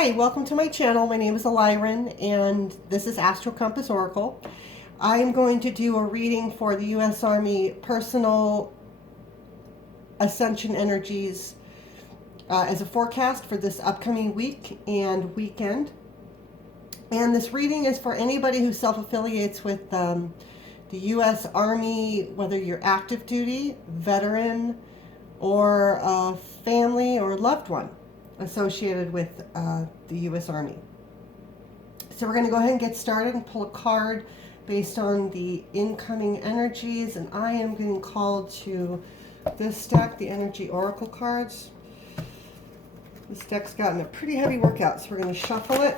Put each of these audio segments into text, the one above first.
Hi, welcome to my channel. My name is Alyron, and this is Astro Compass Oracle. I am going to do a reading for the U.S. Army Personal Ascension Energies as a forecast for this upcoming week and weekend. And this reading is for anybody who self-affiliates with the U.S. Army, whether you're active duty, veteran, or a family or loved one associated with the U.S. Army. So we're going to go ahead and get started and pull a card based on the incoming energies, and I am getting called to this deck, the Energy Oracle cards. This deck's gotten a pretty heavy workout, so we're going to shuffle it.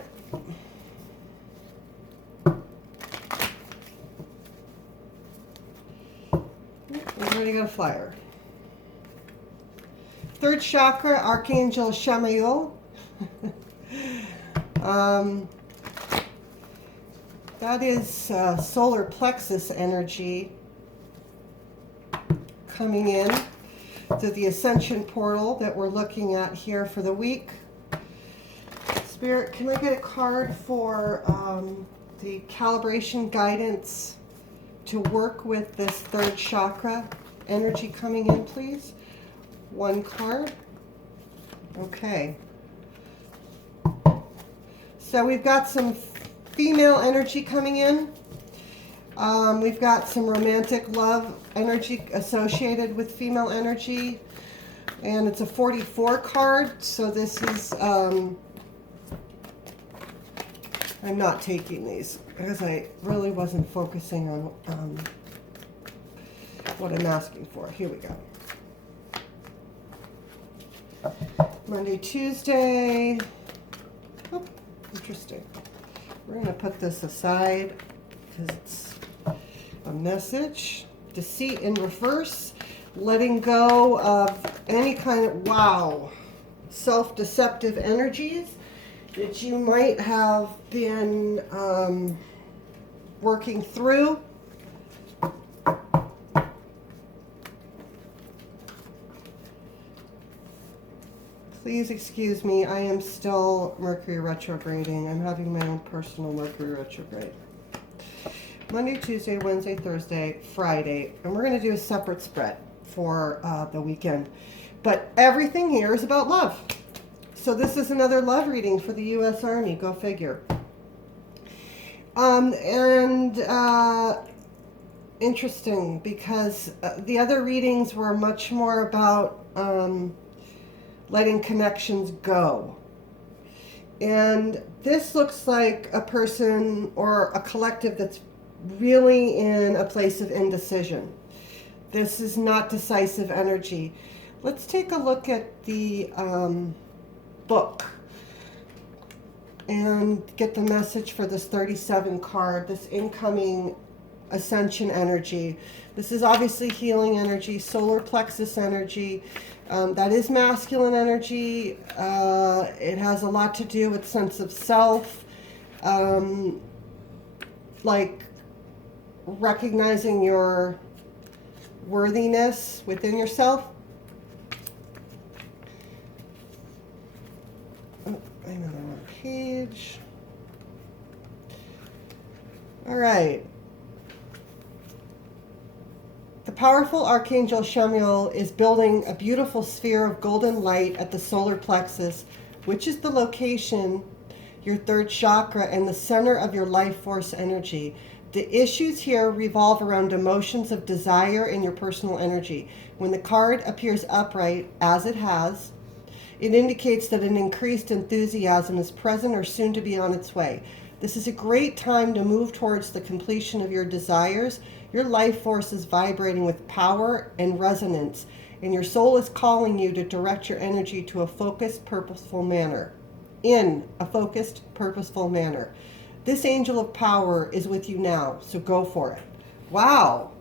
We've already got a flyer. Third chakra, Archangel Chamuel. That is solar plexus energy coming in to the ascension portal that we're looking at here for the week. Spirit, can I get a card for the calibration guidance to work with this third chakra energy coming in, please? One card. Okay. So we've got some female energy coming in. We've got some romantic love energy associated with female energy. And it's a 44 card. So this is, I'm not taking these because I really wasn't focusing on what I'm asking for. Here we go. Monday, Tuesday. Oh, interesting. We're going to put this aside because it's a message. Deceit in reverse. Letting go of any kind of, wow, self-deceptive energies that you might have been working through. Please excuse me, I am still Mercury retrograding. I'm having my own personal Mercury retrograde. Monday, Tuesday, Wednesday, Thursday, Friday. And we're going to do a separate spread for the weekend. But everything here is about love. So this is another love reading for the U.S. Army. Go figure. Interesting because the other readings were much more about letting connections go. And this looks like a person or a collective that's really in a place of indecision. This is not decisive energy. Let's take a look at the book and get the message for this 37 card, this incoming ascension energy. This is obviously healing energy, solar plexus energy. That is masculine energy. It has a lot to do with sense of self, like recognizing your worthiness within yourself. Oh, I'm on the wrong page. All right. The powerful Archangel Chamuel is building a beautiful sphere of golden light at the solar plexus, which is the location, your third chakra, and the center of your life force energy. The issues here revolve around emotions of desire in your personal energy. When the card appears upright, as it has, it indicates that an increased enthusiasm is present or soon to be on its way. This is a great time to move towards the completion of your desires. Your life force is vibrating with power and resonance, and your soul is calling you to direct your energy to a focused, purposeful manner. In a focused, purposeful manner. This angel of power is with you now, so go for it. Wow.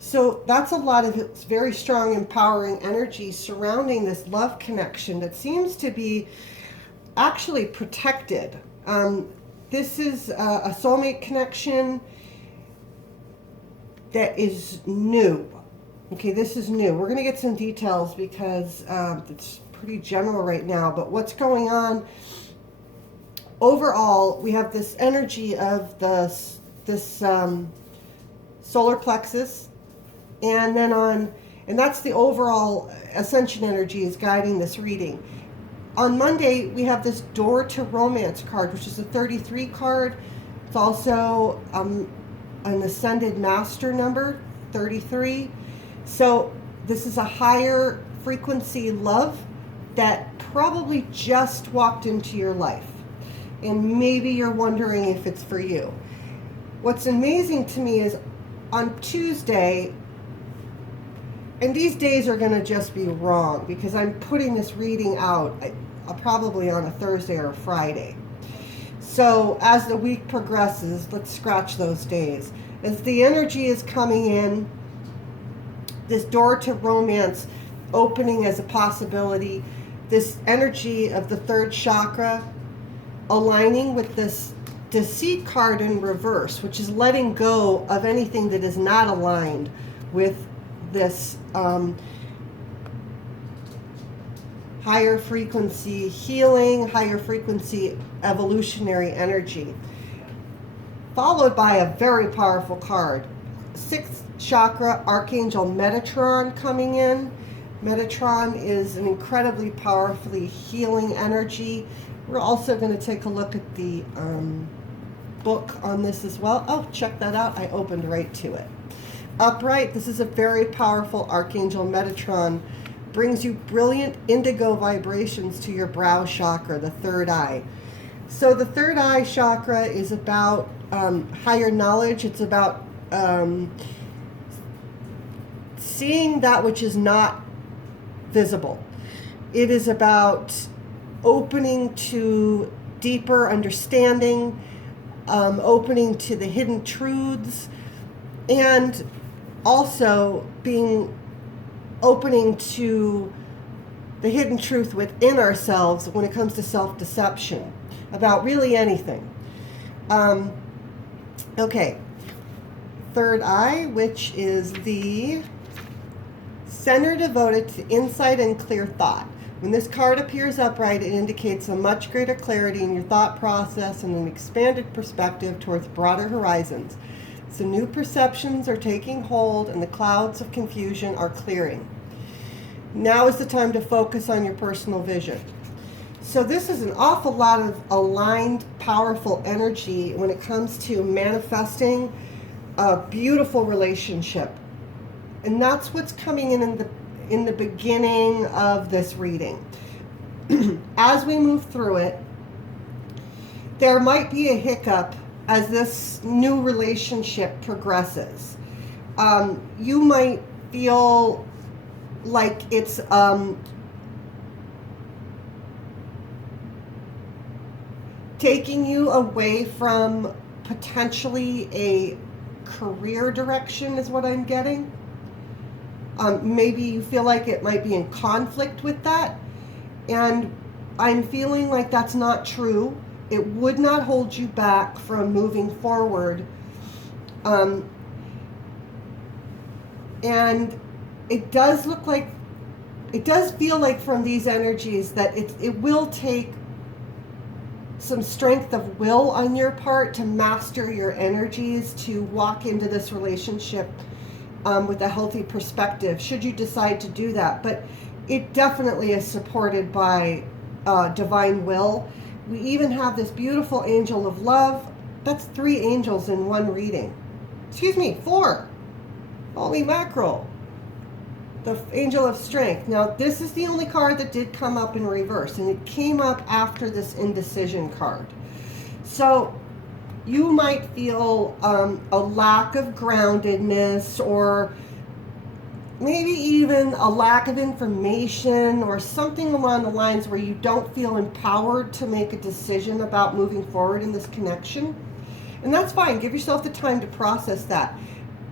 So that's a lot of very strong, empowering energy surrounding this love connection that seems to be actually protected. This is a soulmate connection that is new. Okay, this is new. We're going to get some details because it's pretty general right now. But what's going on overall, we have this energy of this solar plexus, and then and that's the overall ascension energy is guiding this reading. On Monday, we have this Door to Romance card, which is a 33 card. It's also an Ascended Master number, 33. So this is a higher frequency love that probably just walked into your life. And maybe you're wondering if it's for you. What's amazing to me is on Tuesday, and these days are going to just be wrong because I'm putting this reading out probably on a Thursday or a Friday. So as the week progresses, let's scratch those days. As the energy is coming in, this Door to Romance opening as a possibility, this energy of the third chakra aligning with this Deceit card in reverse, which is letting go of anything that is not aligned with this higher frequency healing, higher frequency evolutionary energy. Followed by a very powerful card, 6th chakra, Archangel Metatron coming in. Metatron is an incredibly powerfully healing energy. We're also going to take a look at the book on this as well. Oh, check that out. I opened right to it. Upright, this is a very powerful Archangel Metatron. Brings you brilliant indigo vibrations to your brow chakra, the third eye. So the third eye chakra is about higher knowledge. It's about seeing that which is not visible. It is about opening to deeper understanding, opening to the hidden truths, and also opening to the hidden truth within ourselves when it comes to self-deception about really anything. Okay, third eye, which is the center devoted to insight and clear thought. When this card appears upright, it indicates a much greater clarity in your thought process and an expanded perspective towards broader horizons. So new perceptions are taking hold and the clouds of confusion are clearing. Now is the time to focus on your personal vision. So this is an awful lot of aligned, powerful energy when it comes to manifesting a beautiful relationship. And that's what's coming in the beginning of this reading. As we move through it, there might be a hiccup as this new relationship progresses. You might feel like it's taking you away from potentially a career direction is what I'm getting. Maybe you feel like it might be in conflict with that, and I'm feeling like that's not true. It would not hold you back from moving forward. And it does feel like from these energies that it will take some strength of will on your part to master your energies, to walk into this relationship with a healthy perspective, should you decide to do that. But it definitely is supported by divine will. We even have this beautiful angel of love. That's 3 angels in one reading. Excuse me, 4. Holy mackerel. The angel of strength. Now, this is the only card that did come up in reverse, and it came up after this indecision card. So you might feel a lack of groundedness, or maybe even a lack of information, or something along the lines where you don't feel empowered to make a decision about moving forward in this connection. And that's fine. Give yourself the time to process that.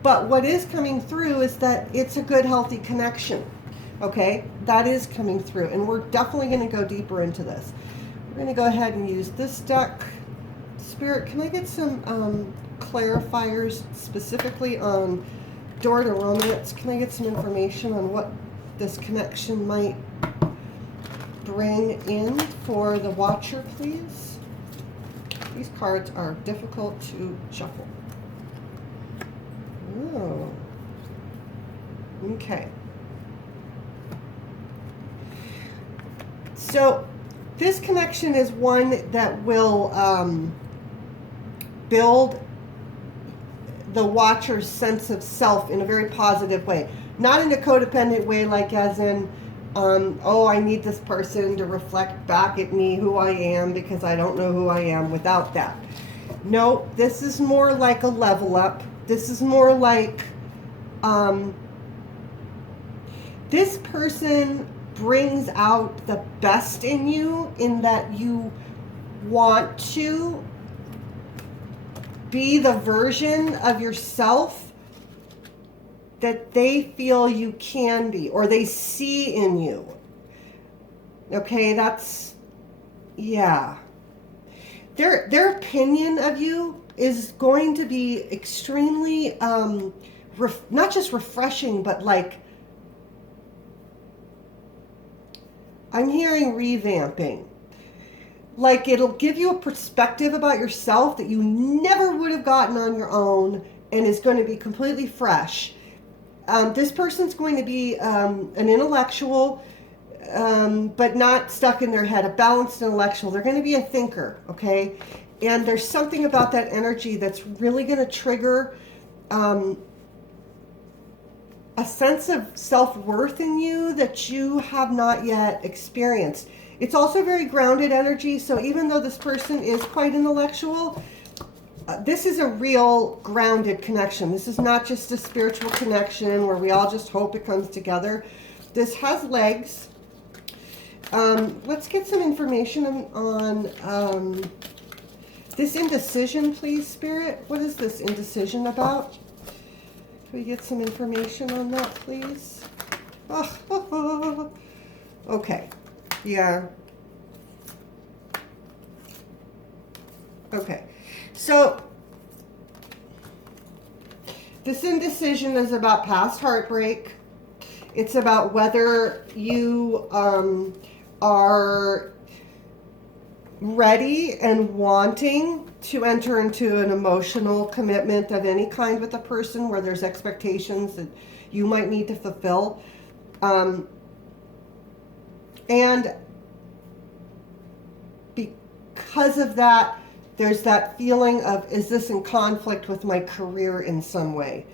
But what is coming through is that it's a good, healthy connection. Okay? That is coming through. And we're definitely going to go deeper into this. We're going to go ahead and use this deck. Spirit, can I get some clarifiers specifically on Door to Romance? Can I get some information on what this connection might bring in for the watcher, please? These cards are difficult to shuffle. Oh. Okay. So this connection is one that will build the watcher's sense of self in a very positive way. Not in a codependent way, like as in, oh, I need this person to reflect back at me who I am because I don't know who I am without that. No, this is more like a level up. This is more like this person brings out the best in you, in that you want to be the version of yourself that they feel you can be, or they see in you. Okay, that's, yeah. Their opinion of you is going to be extremely, not just refreshing, but like, I'm hearing revamping. Like, it'll give you a perspective about yourself that you never would have gotten on your own, and is going to be completely fresh. This person's going to be an intellectual, but not stuck in their head, a balanced intellectual. They're going to be a thinker, okay? And there's something about that energy that's really going to trigger a sense of self-worth in you that you have not yet experienced. It's also very grounded energy, so even though this person is quite intellectual, this is a real grounded connection. This is not just a spiritual connection where we all just hope it comes together. This has legs. Let's get some information on this indecision, please, Spirit. What is this indecision about? Can we get some information on that, please? Oh, okay. Yeah. Okay. So this indecision is about past heartbreak. It's about whether you are ready and wanting to enter into an emotional commitment of any kind with a person where there's expectations that you might need to fulfill. And because of that, there's that feeling of, is this in conflict with my career in some way?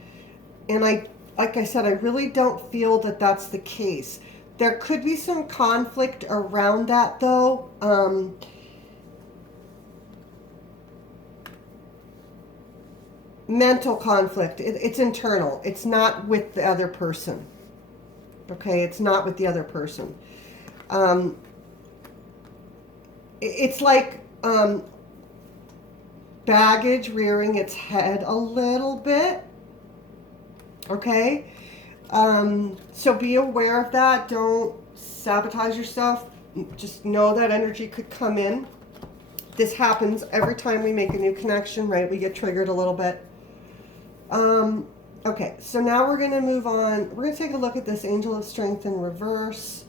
And like I said, I really don't feel that that's the case. There could be some conflict around that, though. Mental conflict. It's internal. It's not with the other person. Okay, it's not with the other person. It's like baggage rearing its head a little bit. Okay, so be aware of that. Don't sabotage yourself. Just know that energy could come in. This happens every time we make a new connection, right? We get triggered a little bit. Okay, so now we're going to move on. We're going to take a look at this Angel of Strength in reverse.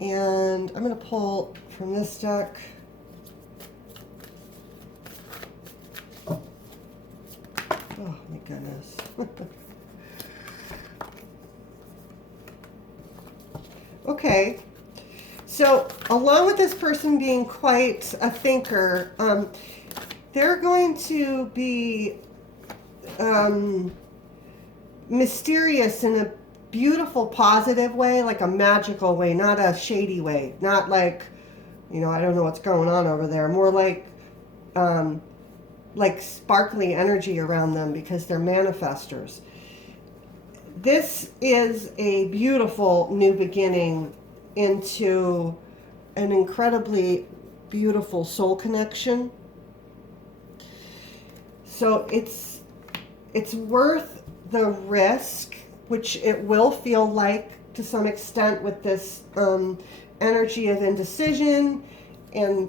And I'm going to pull from this deck. Oh my goodness. Okay, so along with this person being quite a thinker, they're going to be mysterious in a beautiful, positive way, like a magical way, not a shady way, not like, I don't know what's going on over there, more like sparkly energy around them because they're manifestors. This is a beautiful new beginning into an incredibly beautiful soul connection. So it's worth the risk, which it will feel like to some extent with this energy of indecision. And,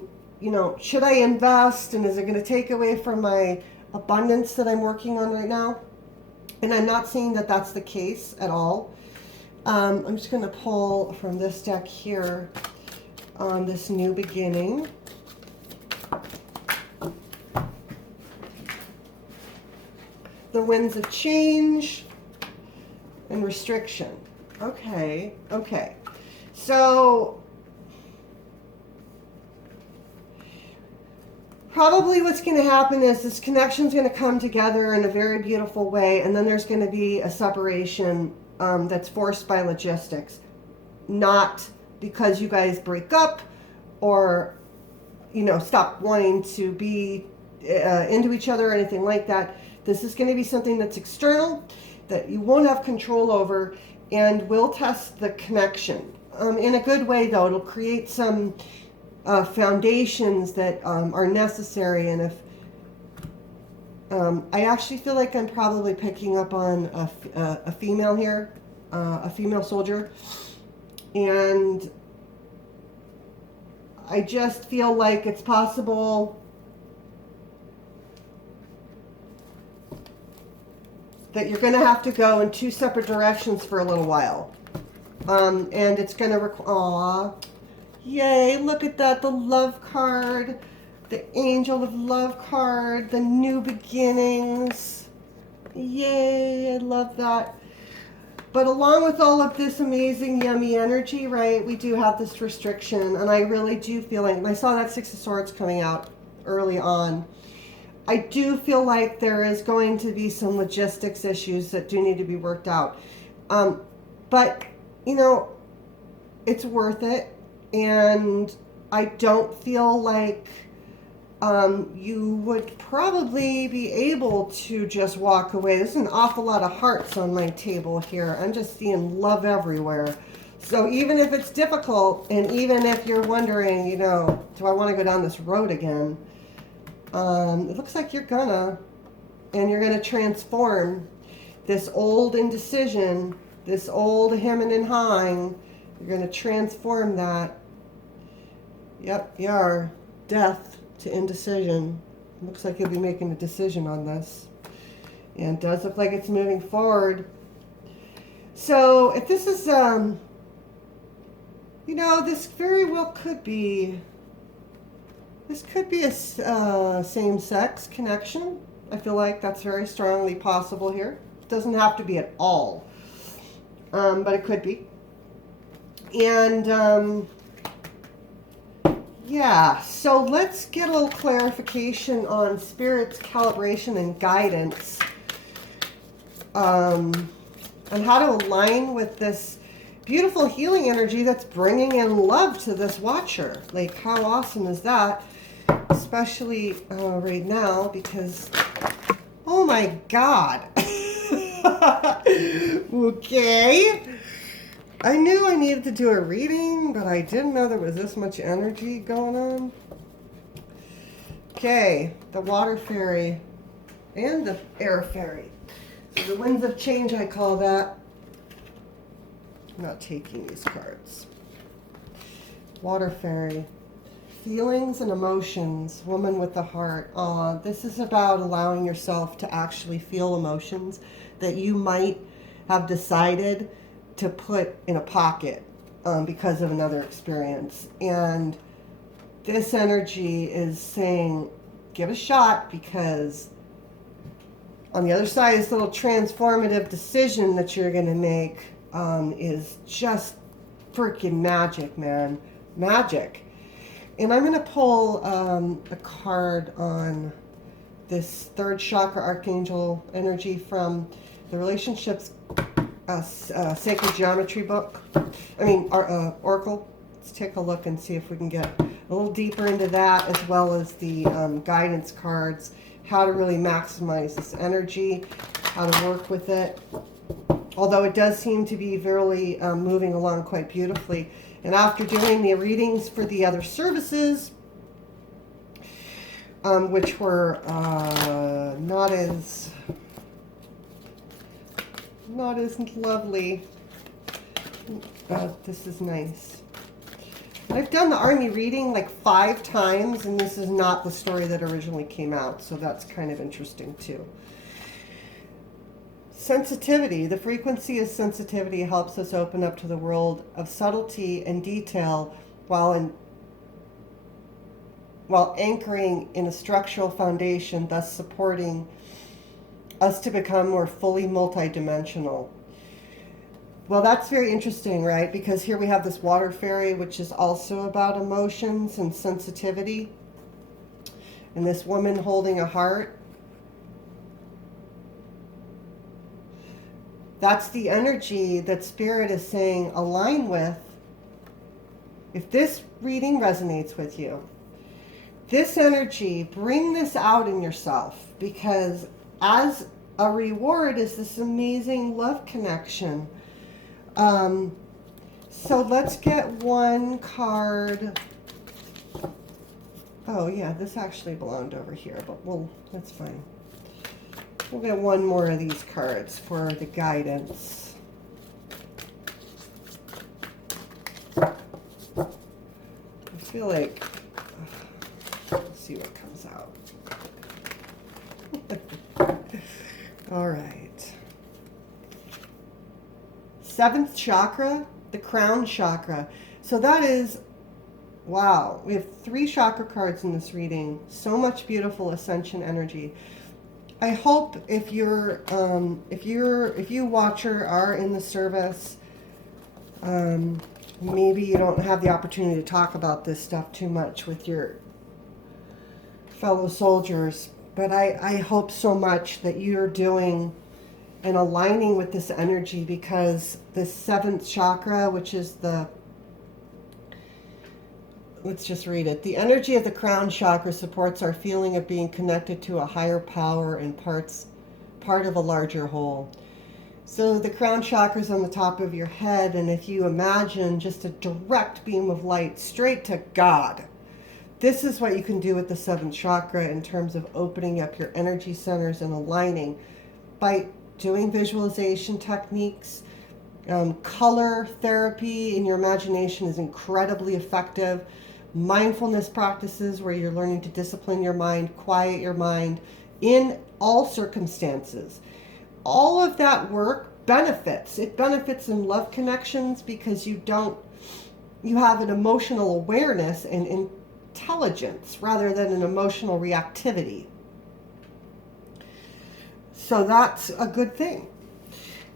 should I invest, and is it going to take away from my abundance that I'm working on right now? And I'm not saying that that's the case at all. I'm just going to pull from this deck here on this new beginning. winds of change and restriction. Okay, okay. So probably what's going to happen is this connection's going to come together in a very beautiful way, and then there's going to be a separation that's forced by logistics, not because you guys break up or, you know, stop wanting to be into each other or anything like that. This is going to be something that's external, that you won't have control over, and will test the connection. In a good way, though. It'll create some foundations that are necessary. And if I actually feel like I'm probably picking up on a female here, a female soldier, and I just feel like it's possible that you're going to have to go in two separate directions for a little while. And it's going to require, yay, look at that, the love card, the angel of love card, the new beginnings. Yay, I love that. But along with all of this amazing, yummy energy, right, we do have this restriction. And I really do feel like, and I saw that Six of Swords coming out early on, I do feel like there is going to be some logistics issues that do need to be worked out. But, you know, it's worth it. And I don't feel like you would probably be able to just walk away. There's an awful lot of hearts on my table here. I'm just seeing love everywhere. So even if it's difficult, and even if you're wondering, you know, do I want to go down this road again? It looks like you're gonna transform this old indecision, this old hemming and hawing. You're gonna transform that. Yep, you are. Death to indecision. Looks like you'll be making a decision on this. And it does look like it's moving forward. So if this is, you know, this very well could be, this could be a same-sex connection. I feel like that's very strongly possible here. It doesn't have to be at all, but it could be. And yeah, so let's get a little clarification on Spirit's calibration and guidance on how to align with this beautiful healing energy that's bringing in love to this watcher. Like, how awesome is that? Especially right now, because, oh my God. Okay. I knew I needed to do a reading, but I didn't know there was this much energy going on. Okay, the water fairy and the air fairy. So the winds of change, I call that. I'm not taking these cards. Water fairy. Feelings and emotions, woman with the heart. This is about allowing yourself to actually feel emotions that you might have decided to put in a pocket because of another experience. And this energy is saying, give it a shot, because on the other side, this little transformative decision that you're going to make is just freaking magic, man. Magic. And I'm going to pull a card on this third chakra archangel energy from the Relationships Sacred Geometry book. Oracle. Let's take a look and see if we can get a little deeper into that, as well as the guidance cards, how to really maximize this energy, how to work with it. Although it does seem to be really moving along quite beautifully. And after doing the readings for the other services, which were not as lovely, this is nice. I've done the Army reading like 5 times, and this is not the story that originally came out, so that's kind of interesting too. Sensitivity. The frequency of sensitivity helps us open up to the world of subtlety and detail while anchoring in a structural foundation, thus supporting us to become more fully multidimensional. Well, that's very interesting, right? Because here we have this water fairy, which is also about emotions and sensitivity. And this woman holding a heart. That's the energy that Spirit is saying align with. If this reading resonates with you, this energy, bring this out in yourself, because as a reward is this amazing love connection. So let's get one card. Oh yeah, this actually belonged over here, but that's fine. We'll get one more of these cards for the guidance. I feel like, let's see what comes out. All right. Seventh chakra, the crown chakra. So that is, wow, we have 3 chakra cards in this reading. So much beautiful ascension energy. I hope if you watcher are in the service, maybe you don't have the opportunity to talk about this stuff too much with your fellow soldiers, but I hope so much that you're doing and aligning with this energy, because this 7th chakra, which is let's just read it. The energy of the crown chakra supports our feeling of being connected to a higher power and part of a larger whole. So the crown chakra is on the top of your head, and if you imagine just a direct beam of light straight to God, this is what you can do with the 7th chakra in terms of opening up your energy centers and aligning by doing visualization techniques. Color therapy in your imagination is incredibly effective. Mindfulness practices where you're learning to discipline your mind, quiet your mind in all circumstances. All of that work benefits. It benefits in love connections because you have an emotional awareness and intelligence rather than an emotional reactivity. So that's a good thing.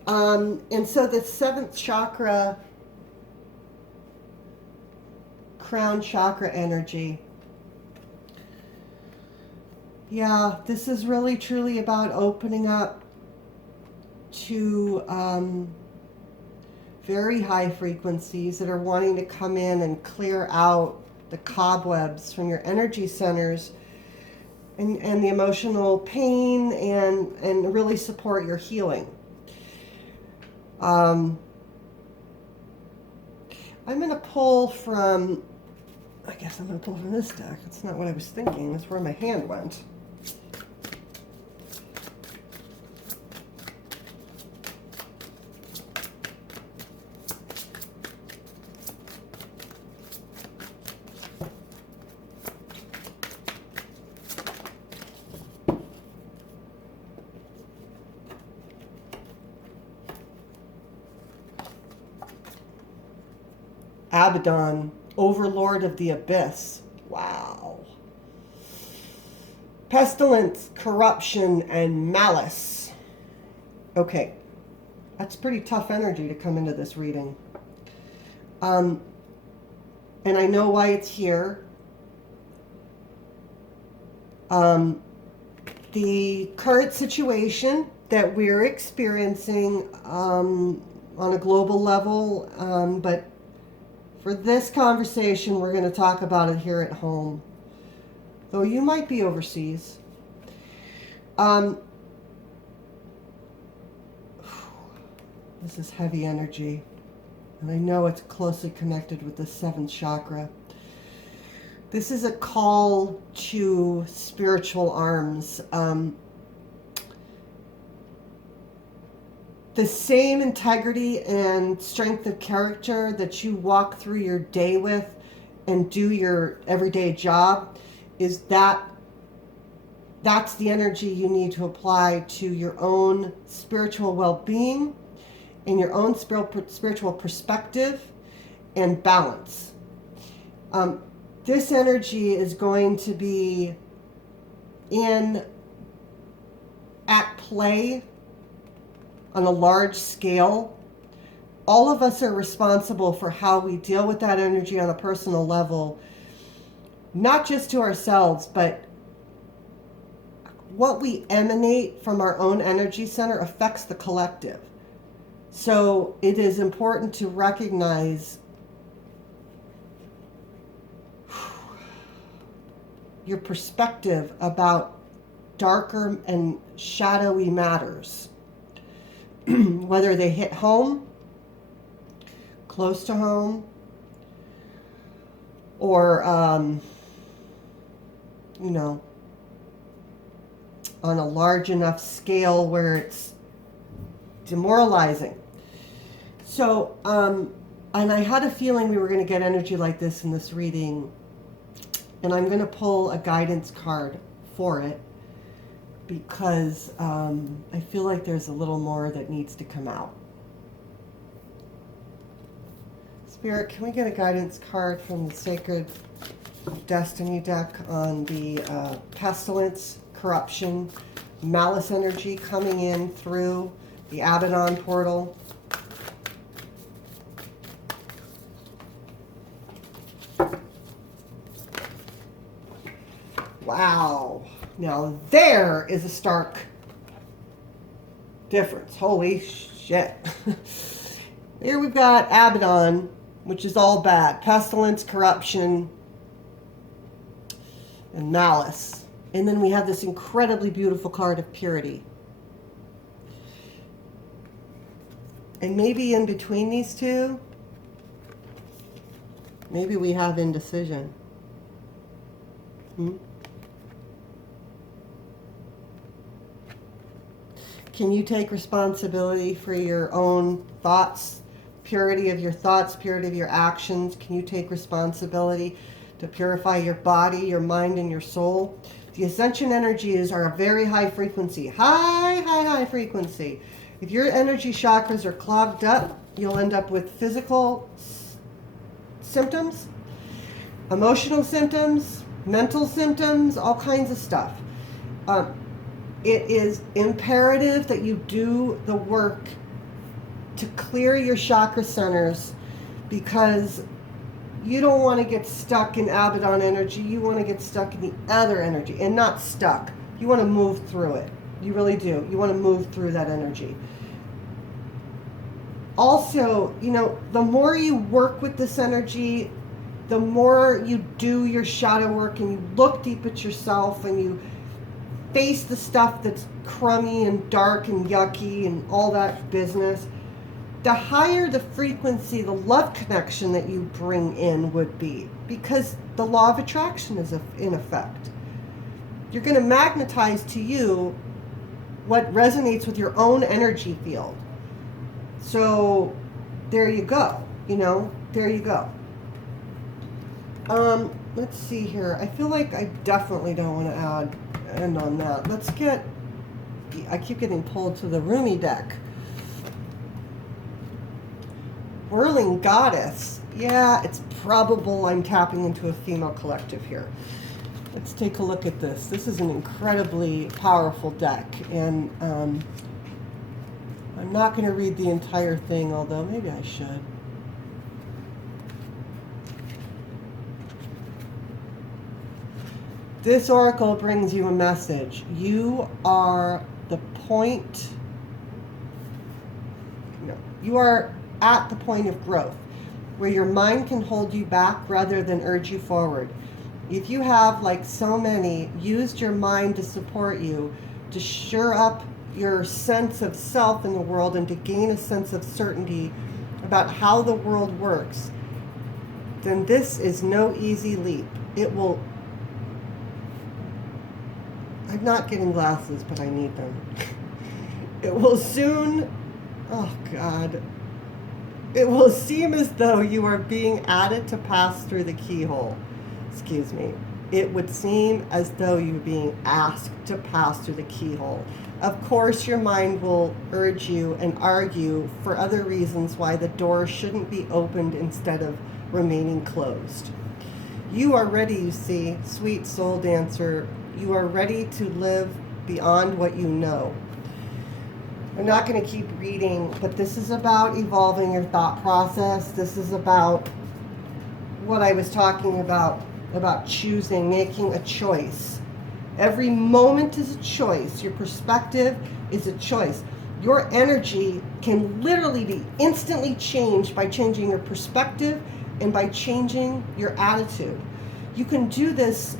And so the 7th chakra, crown chakra energy. Yeah, this is really truly about opening up to very high frequencies that are wanting to come in and clear out the cobwebs from your energy centers and the emotional pain and really support your healing. I'm going to pull from, I guess I'm going to pull from this deck. That's not what I was thinking. That's where my hand went. Abaddon, Overlord of the Abyss. Wow. Pestilence, corruption, and malice. Okay, that's pretty tough energy to come into this reading. And I know why it's here. The current situation that we're experiencing on a global level, but for this conversation, we're going to talk about it here at home. Though you might be overseas. This is heavy energy. And I know it's closely connected with the 7th chakra. This is a call to spiritual arms. The same integrity and strength of character that you walk through your day with and do your everyday job that's the energy you need to apply to your own spiritual well-being and your own spiritual perspective and balance. This energy is going to be at play on a large scale, all of us are responsible for how we deal with that energy on a personal level, not just to ourselves, but what we emanate from our own energy center affects the collective. So it is important to recognize your perspective about darker and shadowy matters, whether they hit home, close to home, or, on a large enough scale where it's demoralizing. So, and I had a feeling we were going to get energy like this in this reading, and I'm going to pull a guidance card for it because I feel like there's a little more that needs to come out. Spirit, can we get a guidance card from the Sacred Destiny deck on the pestilence, corruption, malice energy coming in through the Abaddon portal? Wow. Now there is a stark difference. Holy shit. Here we've got Abaddon, which is all bad. Pestilence, corruption, and malice. And then we have this incredibly beautiful card of purity. And maybe in between these two, maybe we have indecision. Can you take responsibility for your own thoughts, purity of your thoughts, purity of your actions? Can you take responsibility to purify your body, your mind, and your soul? The ascension energies are a very high frequency, high frequency. If your energy chakras are clogged up, you'll end up with physical symptoms, emotional symptoms, mental symptoms, all kinds of stuff. It is imperative that you do the work to clear your chakra centers, because you don't want to get stuck in Abaddon energy. You want to get stuck in the other energy, and not stuck. You want to move through it. You really do. You want to move through that energy. Also, the more you work with this energy, the more you do your shadow work and you look deep at yourself and you face the stuff that's crummy and dark and yucky and all that business, the higher the frequency, the love connection that you bring in would be, because the law of attraction is in effect. You're going to magnetize to you what resonates with your own energy field. So there you go, there you go. Let's see here. I feel like I definitely don't want to end on that. I keep getting pulled to the Rumi deck. Whirling Goddess. Yeah, it's probable I'm tapping into a female collective here. Let's take a look at this. This is an incredibly powerful deck, and I'm not going to read the entire thing, although maybe I should. This oracle brings you a message. You are the point. No, you are at the point of growth where your mind can hold you back rather than urge you forward. If you have, like so many, used your mind to support you, to shore up your sense of self in the world and to gain a sense of certainty about how the world works, then this is no easy leap. I'm not getting glasses, but I need them. It will soon, oh God, it will seem as though you are being added to pass through the keyhole. Excuse me. It would seem as though you're being asked to pass through the keyhole. Of course, your mind will urge you and argue for other reasons why the door shouldn't be opened instead of remaining closed. You are ready, you see, sweet soul dancer. You are ready to live beyond what you know. I'm not going to keep reading, but this is about evolving your thought process. This is about what I was talking about choosing, making a choice. Every moment is a choice. Your perspective is a choice. Your energy can literally be instantly changed by changing your perspective and by changing your attitude. You can do this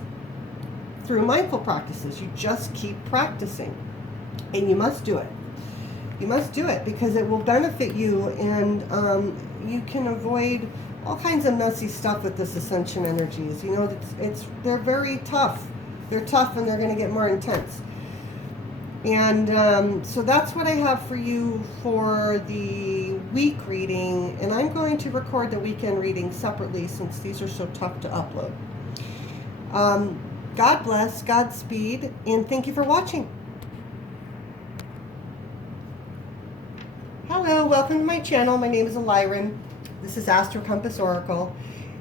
through mindful practices. You just keep practicing, and you must do it. You must do it because it will benefit you, and you can avoid all kinds of messy stuff with this ascension energies. You know, they're very tough. They're tough, and they're going to get more intense. And so that's what I have for you for the week reading, and I'm going to record the weekend reading separately since these are so tough to upload. God bless, Godspeed, and thank you for watching. Hello, welcome to my channel. My name is Alyron. This is Astro Compass Oracle,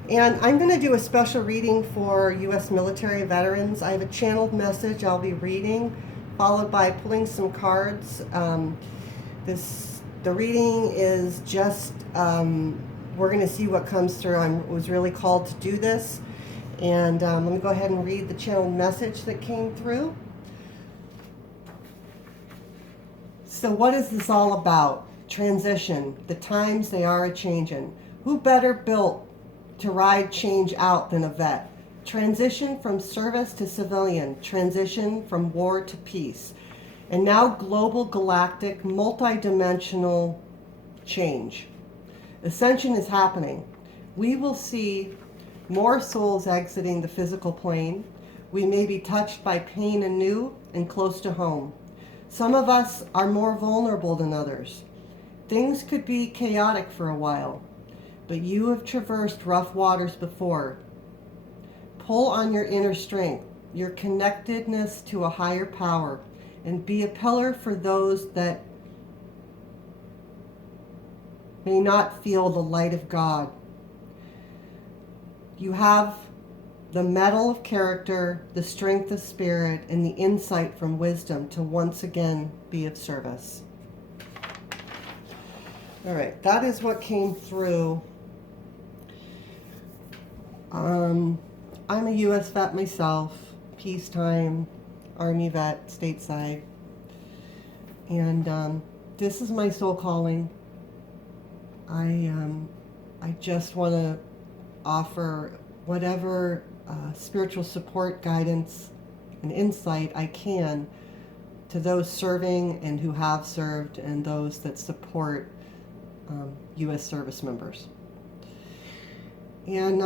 and I'm going to do a special reading for U.S. military veterans. I have a channeled message I'll be reading, followed by pulling some cards. The reading is just, we're going to see what comes through. I was really called to do this, and let me go ahead and read the channeled message that came through. So what is this all about? Transition. The times they are a-changin'. Who better built to ride change out than a vet? Transition from service to civilian. Transition from war to peace. And now global, galactic, multi-dimensional change. Ascension is happening. We will see more souls exiting the physical plane. We may be touched by pain anew and close to home. Some of us are more vulnerable than others. Things could be chaotic for a while, but you have traversed rough waters before. Pull on your inner strength, your connectedness to a higher power, and be a pillar for those that may not feel the light of God. You have the mettle of character, the strength of spirit, and the insight from wisdom to once again be of service. All right, that is what came through. I'm a U.S. vet myself, peacetime, Army vet, stateside. And this is my soul calling. I just want to offer whatever spiritual support, guidance, and insight I can to those serving and who have served and those that support U.S. service members. And